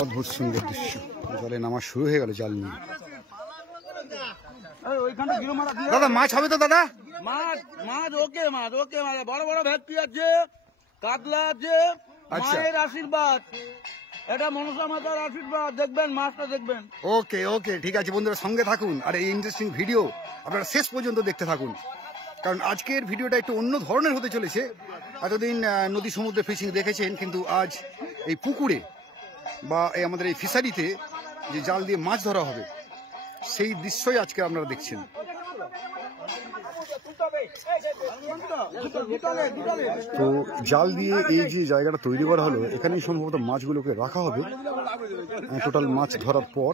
অদ্ভুত সুন্দর দৃশ্য। জলে নামা শুরু হয়ে গেল জাল নিয়ে। দাদা মাছ হবে তো দাদা? মাছ ওকে মাছ বড় বড় ভেটকি আছে, কাতলা আছে। মায়ের আশীর্বাদ, এটা মনসা মাতার আশীর্বাদ। দেখবেন মাছটা দেখবেন। ওকে ওকে ঠিক আছে বন্ধুরা, সঙ্গে থাকুন আর এই ইন্টারেস্টিং ভিডিও আপনারা শেষ পর্যন্ত দেখতে থাকুন, কারণ আজকের ভিডিওটা একটু অন্য ধরনের হতে চলেছে। এতদিন নদী সমুদ্রে ফিশিং দেখেছেন, কিন্তু আজ এই পুকুরে বা এই আমাদের এই ফিশারিতে যে জাল দিয়ে মাছ ধরা হবে সেই দৃশ্যই আজকে আপনারা দেখছেন। তো জাল দিয়ে এই যে জায়গাটা তৈরি করা হলো, এখানেই সম্ভবত মাছগুলোকে রাখা হবে টোটাল মাছ ধরার পর।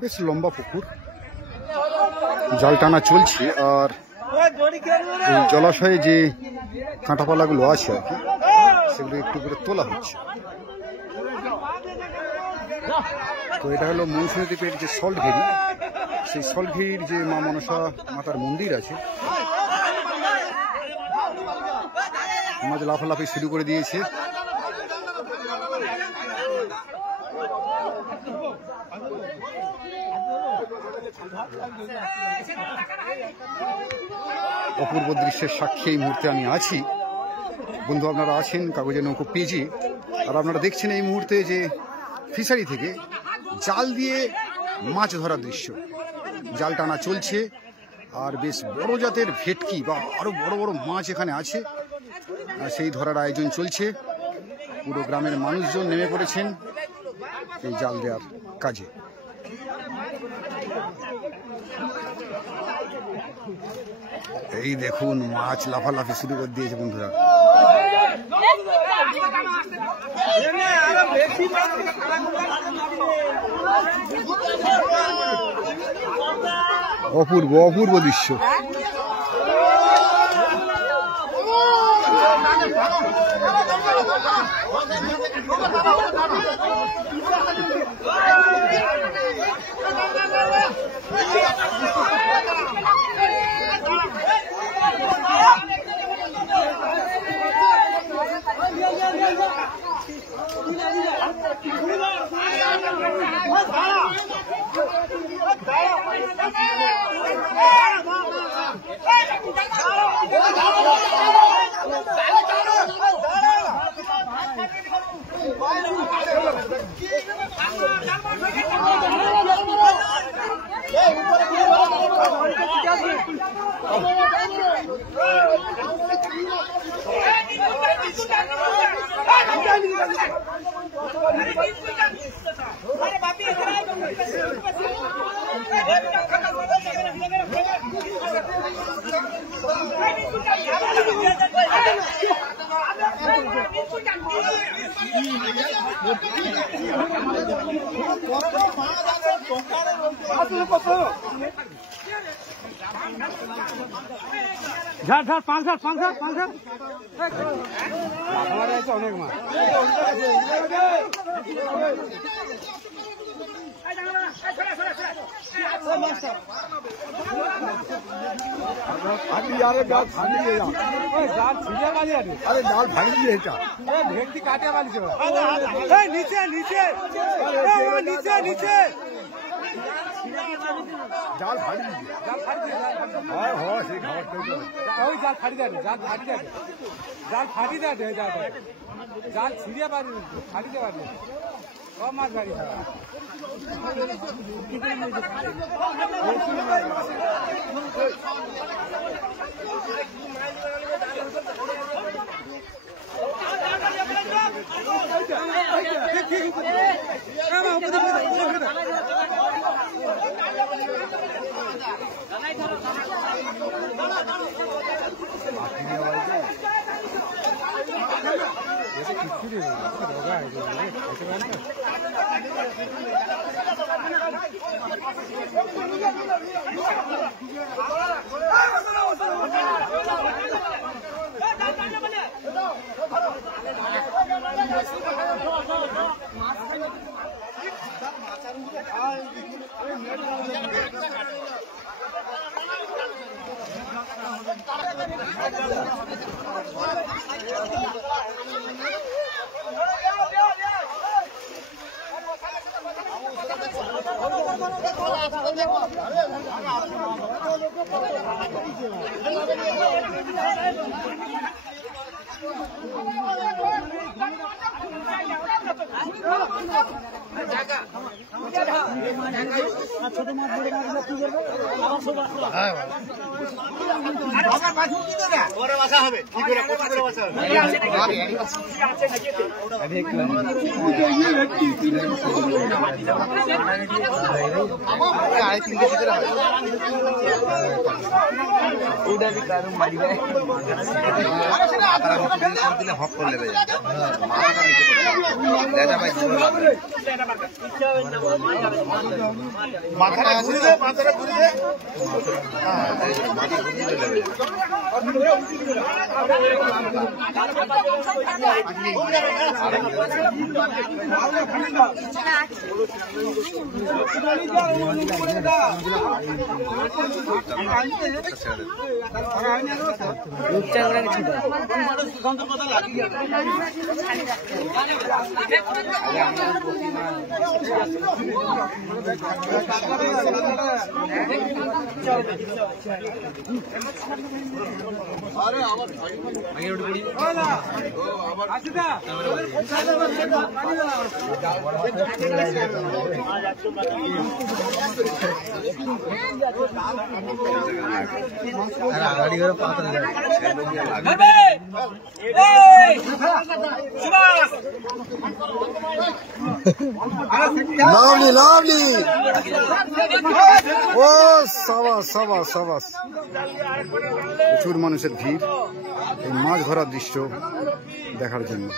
বেশ লম্বা পুকুর, জাল টানা চলছে। আর জলাশয়ে যে কাঁটাপালাগুলো আছে আর কি, সেগুলো একটু করে তোলা হচ্ছে। তো এটা হলো মৌসুমী দ্বীপের যে সল্ট ভেরি, সেই সল্ট ভেরির যে মা মনসা মাতার মন্দির আছে, মাছ লাফালাফি শুরু করে দিয়েছে। অপূর্ব দৃশ্যের সাক্ষী এই মুহূর্তে আমি আছি। বন্ধু আপনারা আছেন কাগজের নৌকো পেজে, আর আপনারা দেখছেন এই মুহূর্তে যে ফিশারি থেকে জাল দিয়ে মাছ ধরার দৃশ্য। জাল টানা চলছে, আর বেশ বড় জাতের ভেটকি বা আরো বড় বড় মাছ এখানে আছে, সেই ধরার আয়োজন চলছে। পুরো গ্রামের মানুষজন নেমে পড়েছেন এই জাল দেওয়ার কাজে। এই দেখুন মাছ লাফালাফি শুরু করে দিয়েছে বন্ধুরা। অপূর্ব অপূর্ব দৃশ্য। ঝাড় ঝাড় পাঁচ ঝাড় অনেক মাছ। জাল ভাঙিয়ে ভেটকি কাটে পালিছে নিচে নিচে নিচে নিচে জাল ফাড়ি জাল ফাড়ি জাল ফাড়ি দেয় জাল ফাড়ি দেয় জাল ছিঁড়ে পারি ফাড়িতে পারি সব মাছ বাড়ি ছোট মাছ বড় মাছ কি করবো হক করলে মাথাটা ঘুরে দে, মাথাটা ঘুরে দে। লাভলি লাভলি ও সাবাস সাবাস সাবাস। প্রচুর মানুষের ভিড় এই মাছ ধরার দৃশ্য দেখার জন্য।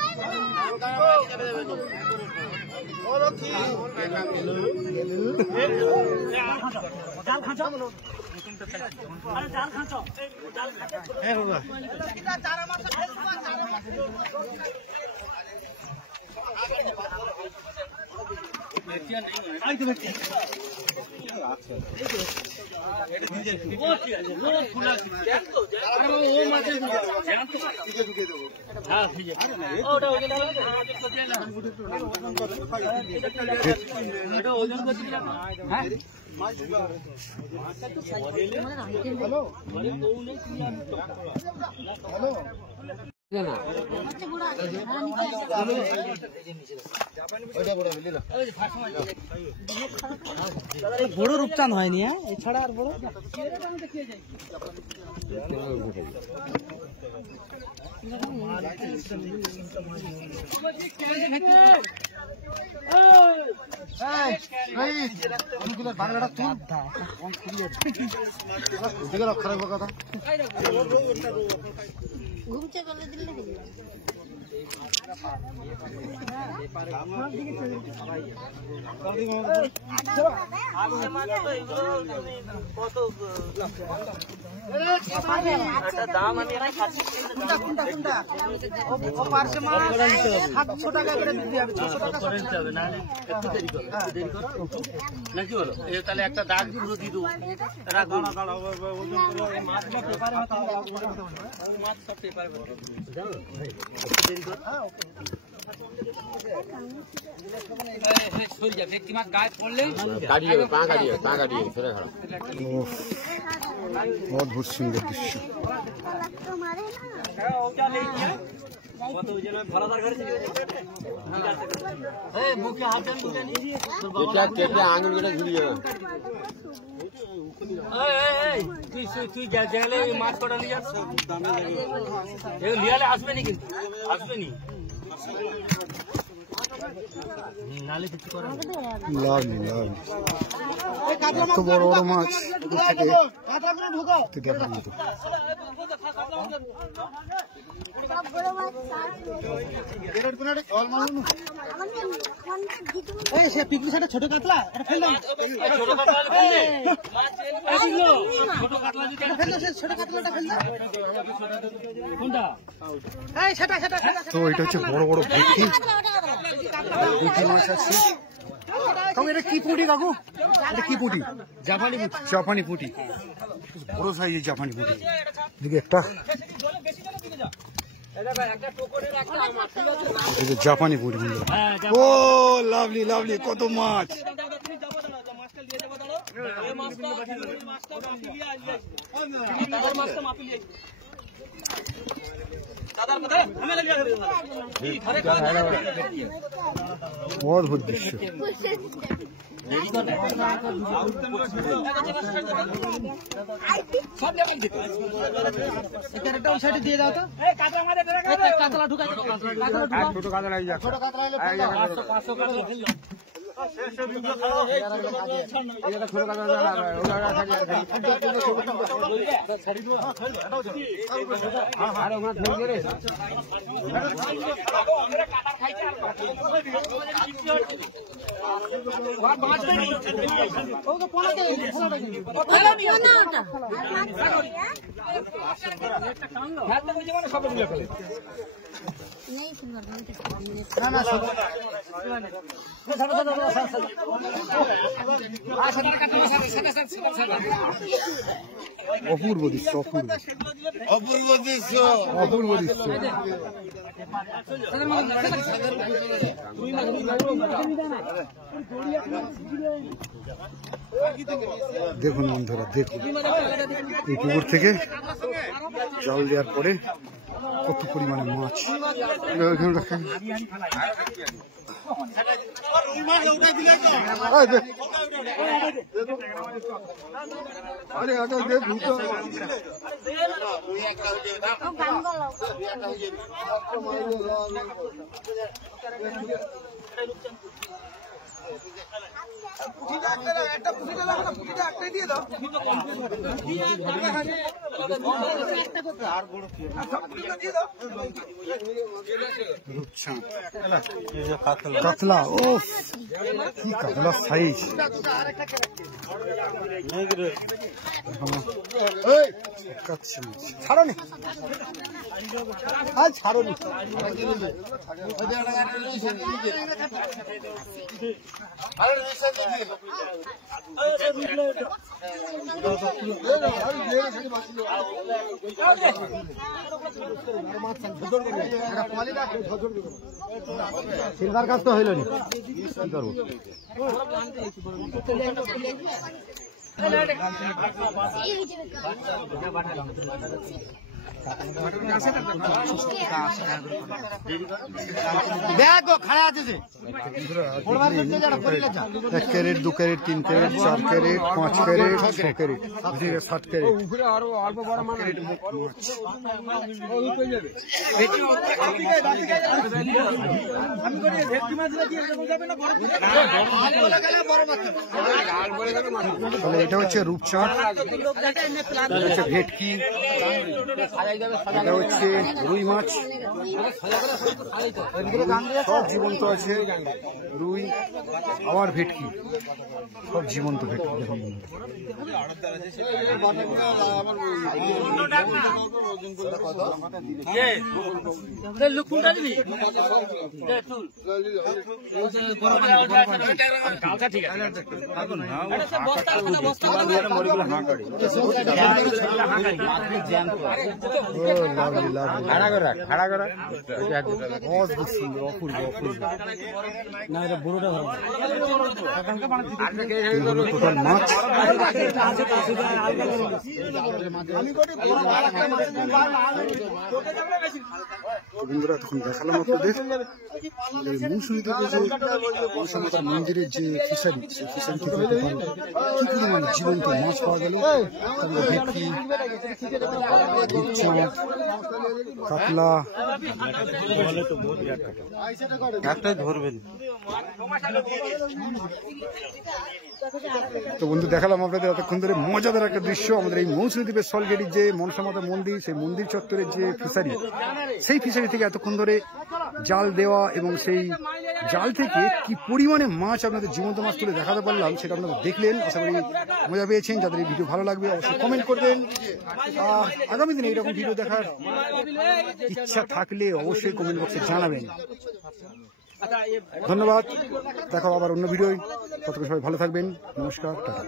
বড় রূপচাঁদ হয়নি, হ্যাঁ এছাড়া আর বড় ঘুমছে বলে দিলে দাম আমি 700 টাকা করে দিতে হবে, 600 টাকা হবে না, একটু দেরি করো নাকি বলো? তাহলে একটা দাগ পুরো দিয়ে দেবো, রাখো মাছ সব পেপারে দেরি করো। অদ্ভুত সুন্দর দৃশ্য। আঙুল ঘুরিয়ে তুই গেলে মাছ কটা নিয়ে যাচ্ছ, নিয়ে আসবে নি, কিন্তু আসবে নি। লাভলি লাভলি এত বড় বড় মাছ থেকে দেখার মতো। পিকনিক সাথে ছোট কাতলা ফেললাম, ছোট কাতলাটা ফেললাম। তো এটা হচ্ছে বড় বড় ভেটকি, ভেটকি মাছ আছে। কাকু এটা কি পুঁটি কাকু? এটা কি পুঁটি? জাপানি পুঁটি। জাপানি পুঁটি, বড় সাইজের জাপানি পুঁটি। দিকে একটা এই যে জাপানি পুঁটি বন্ধুরা। ও লাভলি লাভলি, কত মাছ। অদ্ভুত দৃশ্য। দিয়ে দাও তো কাতলা ঢুকাই ছোট কাতলা ছোট অপূর্ব দৃশ্য, অপূর্ব অপূর্ব দৃশ্য, অপূর্ব দৃশ্য। দেখুন বন্ধুরা, দেখুন এই পুকুর থেকে জাল দেওয়ার পরে কত পরিমাণে মাছ। কাতলা, ও কি কাতলা সাইজ। ছাড়নি, ছাড়নি। সিলভার কাজ তো হইল নি, কি করবো। एक carat, 2 carat, 3 carat, 4 carat, 5 carat, 6 carat, 7 carat. এটা হচ্ছে রূপচাঁদ, এটা হচ্ছে ভেটকি, এটা হচ্ছে রুই মাছ, সব জীবন্ত আছে। রুই আবার ভেটকি, সব জীবন্ত ভেটকি। দেখুন অদ্ভুত সুন্দর, অপূর্ব অপূর্ব। টোটাল মাছ বন্ধুরা তখন দেখালাম আপনাদের মৌসুমীতে যে মনসামাতার মন্দিরের যে ফিশারি, সেই ফিশারি থেকে কি পরিমাণে জীবন্ত মাছ পাওয়া গেল। ভেটকি, রূপচাঁদ, কাতলা, একটাই ধরবেন। তো বন্ধু দেখালাম আপনাদের এতক্ষণ ধরে মজাদার একটা দৃশ্য আমাদের এই মৌসুমী দ্বীপের সলগেটির যে মনসামাতা মন্দির, সেই মন্দির চত্বরের যে ফিশারি, সেই ফিশারি থেকে এতক্ষণ ধরে জাল দেওয়া এবং সেই জাল থেকে কি পরিমাণে মাছ আপনাদের জীবন্ত মাছ তুলে দেখাতে পারলাম সেটা আপনারা দেখলেন। আশা করি মজা পেয়েছেন। যাদের এই ভিডিও ভালো লাগবে অবশ্যই কমেন্ট করবেন। আগামী দিনে এইরকম ভিডিও দেখার ইচ্ছা থাকলে অবশ্যই কমেন্ট বক্সে জানাবেন। ধন্যবাদ, দেখা আবার অন্য ভিডিওয়। ততক্ষণ সবাই ভালো থাকবেন। নমস্কার, টাটা।